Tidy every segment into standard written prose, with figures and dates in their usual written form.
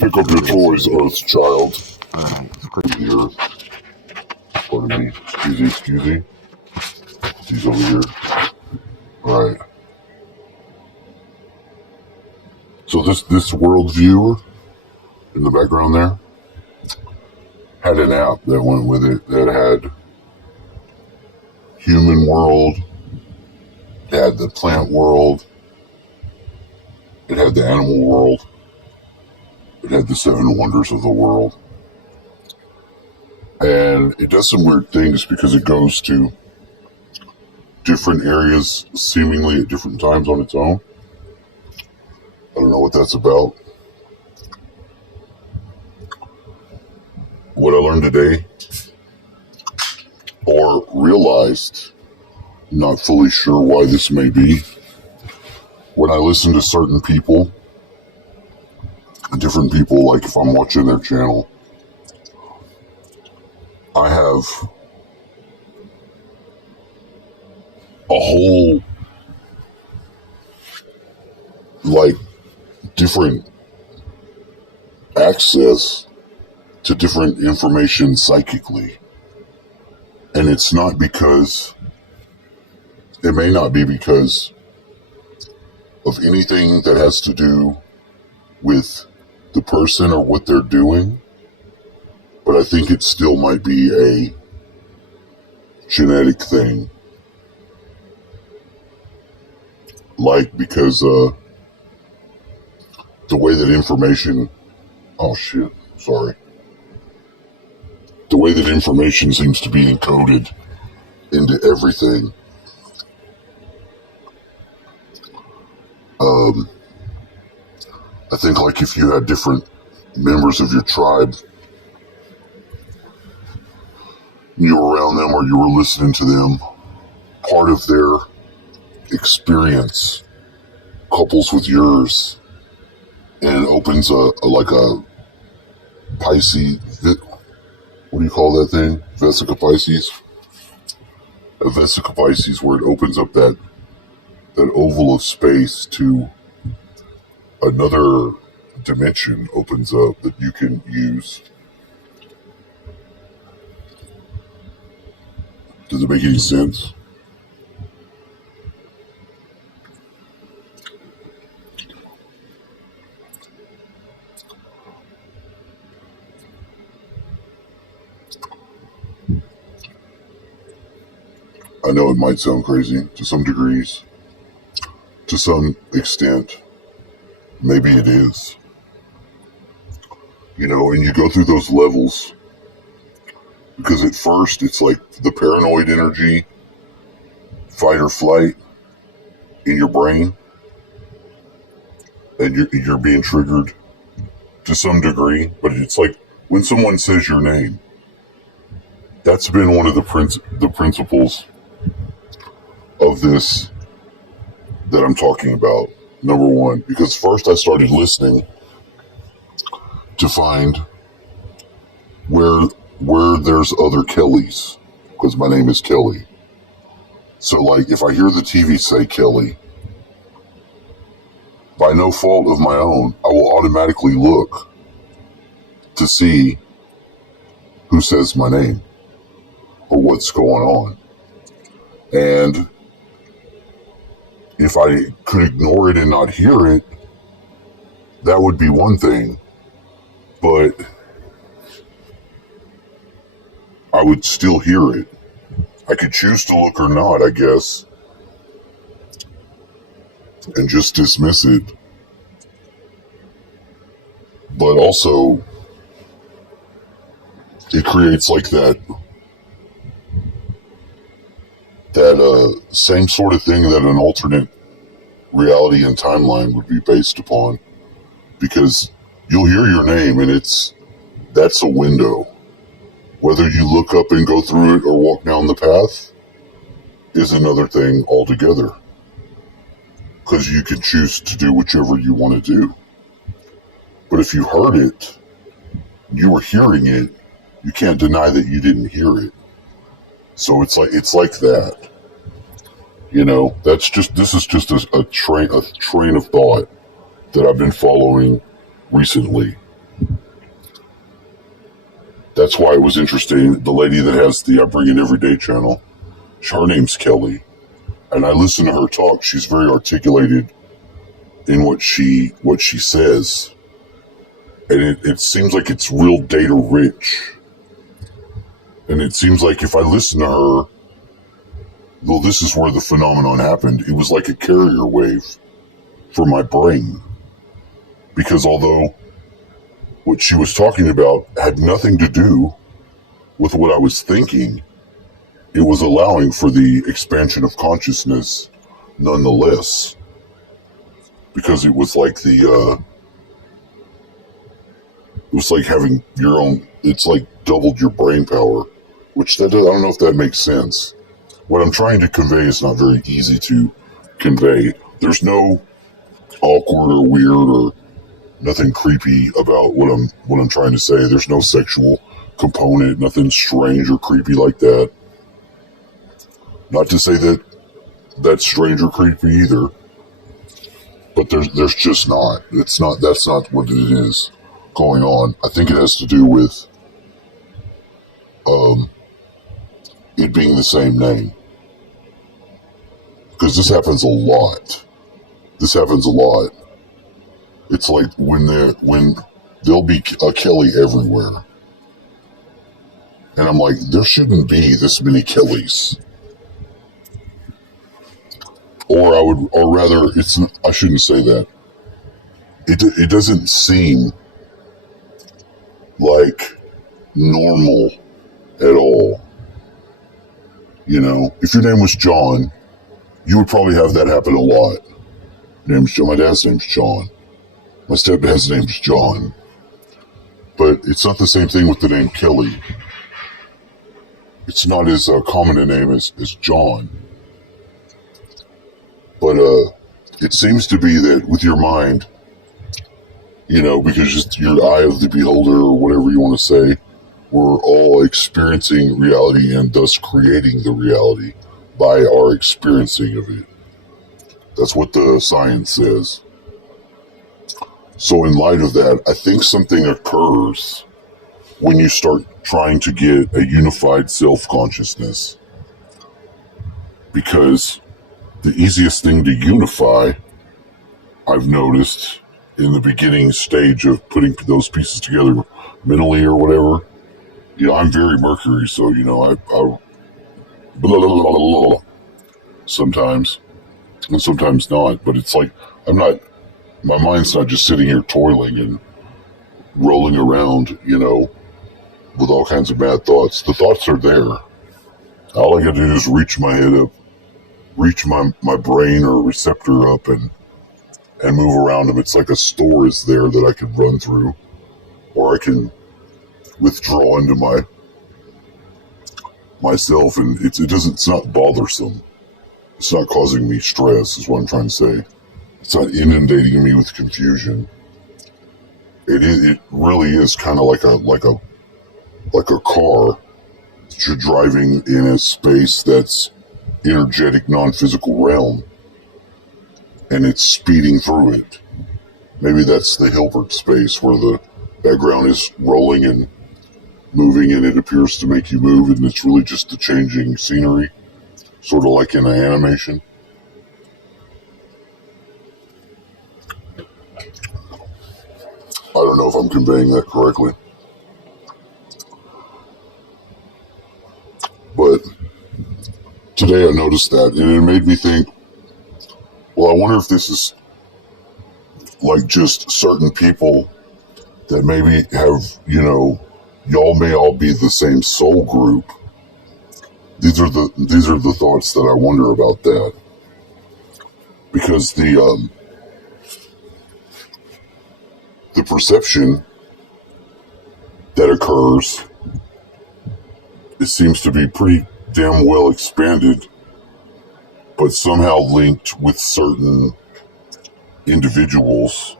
Pick up your toys, Earth child. Alright, let's click. The Earth. Pardon me. Excuse me. He's over here. Right. So this world viewer in the background there had an app that went with it that had human world, it had the plant world, it had the animal world, it had the 7 wonders of the world. And it does some weird things because it goes to different areas seemingly at different times on its own. I don't know what that's about. What I learned today, or realized, not fully sure why this may be, when I listen to certain people, different people, like if I'm watching their channel, I have a whole, like, different access to different information psychically. And it's not because, it may not be because of anything that has to do with the person or what they're doing, but I think it still might be a genetic thing. Like, because the way that information, oh shit, sorry. The way that information seems to be encoded into everything. I think like if you had different members of your tribe, you were around them or you were listening to them, part of their experience couples with yours and opens like a Pisces, what do you call that thing? Vesica Pisces? A Vesica Pisces, where it opens up that oval of space to another dimension opens up that you can use. Does it make any sense? I know it might sound crazy to some degrees, to some extent. Maybe it is. You know, and you go through those levels because at first it's like the paranoid energy, fight or flight in your brain, and you're being triggered to some degree, but it's like when someone says your name, that's been one of the principles of this that I'm talking about. Number one, because first I started listening to find where there's other Kellys, because my name is Kelly. So like if I hear the TV say Kelly, by no fault of my own, I will automatically look to see who says my name or what's going on. And if I could ignore it and not hear it, that would be one thing. But I would still hear it. I could choose to look or not, I guess, and just dismiss it. But also, it creates like that same sort of thing that an alternate reality and timeline would be based upon, because you'll hear your name and that's a window. Whether you look up and go through it or walk down the path is another thing altogether, because you can choose to do whichever you want to do. But if you heard it, you were hearing it, you can't deny that you didn't hear it. So it's like that. You know, this is just a train of thought that I've been following recently. that's why it was interesting. The lady that has the Upbringing Everyday channel, her name's Kelly, and I listen to her talk. She's very articulated in what she says, and it seems like it's real data rich. And it seems like if I listen to her, well, this is where the phenomenon happened. It was like a carrier wave for my brain, because although what she was talking about had nothing to do with what I was thinking, it was allowing for the expansion of consciousness nonetheless, because it was like it was like having your own, it's like doubled your brain power, which I don't know if that makes sense. What I'm trying to convey is not very easy to convey. There's no awkward or weird or nothing creepy about what I'm trying to say. There's no sexual component, nothing strange or creepy like that. Not to say that that's strange or creepy either, but there's just not. That's not what it is going on. I think it has to do with it being the same name, because this happens a lot. It's like when there'll be a Kelly everywhere, and I'm like, there shouldn't be this many Kellys. Or rather, I shouldn't say that. It doesn't seem like normal at all. You know, if your name was John, you would probably have that happen a lot. My dad's name's John. My stepdad's name's John. But it's not the same thing with the name Kelly. It's not as common a name as John. But it seems to be that with your mind, you know, because just your eye of the beholder or whatever you want to say, we're all experiencing reality and thus creating the reality by our experiencing of it. That's what the science says. So in light of that, I think something occurs when you start trying to get a unified self-consciousness. Because the easiest thing to unify, I've noticed in the beginning stage of putting those pieces together mentally or whatever, you know, I'm very Mercury, so, you know, I blah, blah, blah, blah, blah, sometimes, and sometimes not, but it's like, my mind's not just sitting here toiling and rolling around, you know, with all kinds of bad thoughts. The thoughts are there. All I gotta do is reach my head up, reach my brain or receptor up and move around them. It's like a store is there that I can run through, or I can withdraw into myself, and it's not bothersome. It's not causing me stress, is what I'm trying to say. It's not inundating me with confusion. It really is kind of like a car that you're driving in a space that's energetic, non-physical realm, and it's speeding through it. Maybe that's the Hilbert space where the background is rolling and moving, and it appears to make you move, and it's really just the changing scenery, sort of like in an animation. I don't know if I'm conveying that correctly, but today I noticed that, and it made me think, well, I wonder if this is like just certain people that maybe have, you know, y'all may all be the same soul group. These are the thoughts that I wonder about that, because the perception that occurs, it seems to be pretty damn well expanded, but somehow linked with certain individuals,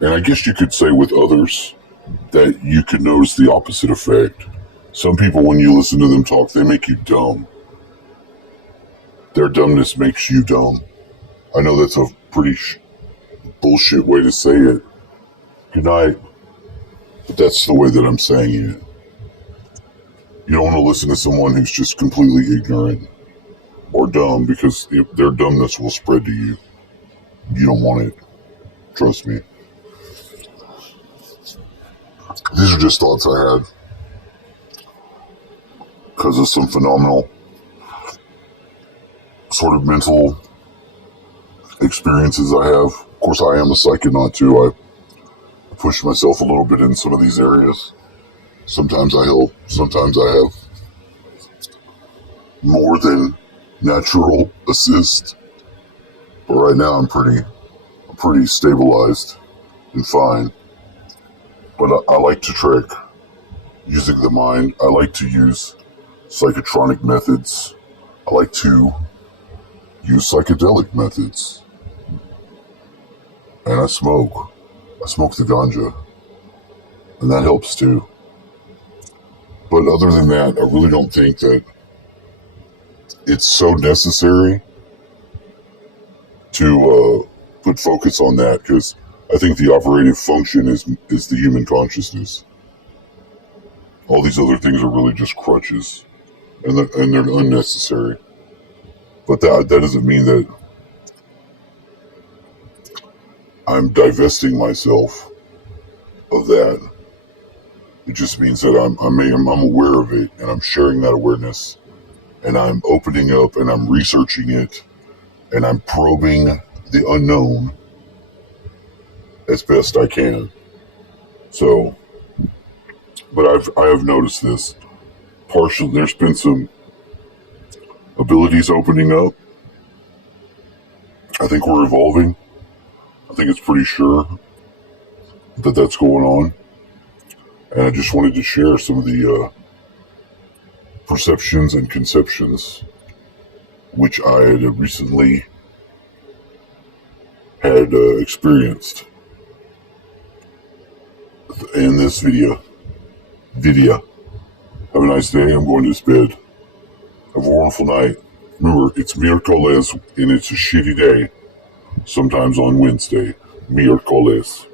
and I guess you could say with others, that you could notice the opposite effect. Some people, when you listen to them talk, they make you dumb. Their dumbness makes you dumb. I know that's a pretty bullshit way to say it. Good night. But that's the way that I'm saying it. You don't want to listen to someone who's just completely ignorant or dumb, because if their dumbness will spread to you. You don't want it. Trust me. These are just thoughts I had because of some phenomenal sort of mental experiences I have. Of course, I am a psychonaut too. I push myself a little bit in some of these areas. Sometimes I help. Sometimes I have more than natural assist. But right now, I'm pretty stabilized and fine. But I like to trick using the mind. I like to use psychotronic methods. I like to use psychedelic methods. And I smoke. I smoke the ganja. And that helps too. But other than that, I really don't think that it's so necessary to put focus on that, because I think the operative function is the human consciousness. All these other things are really just crutches, and they're unnecessary. But that doesn't mean that I'm divesting myself of that. It just means that I'm aware of it, and I'm sharing that awareness, and I'm opening up, and I'm researching it, and I'm probing the unknown as best I can. So, but I have noticed this. Partially, there's been some abilities opening up. I think we're evolving. I think it's pretty sure that that's going on. And I just wanted to share some of the perceptions and conceptions which I had recently had experienced in this video. Have a nice day. I'm going to bed. Have a wonderful night. Remember, it's miércoles and it's a shitty day. Sometimes on Wednesday. Miércoles.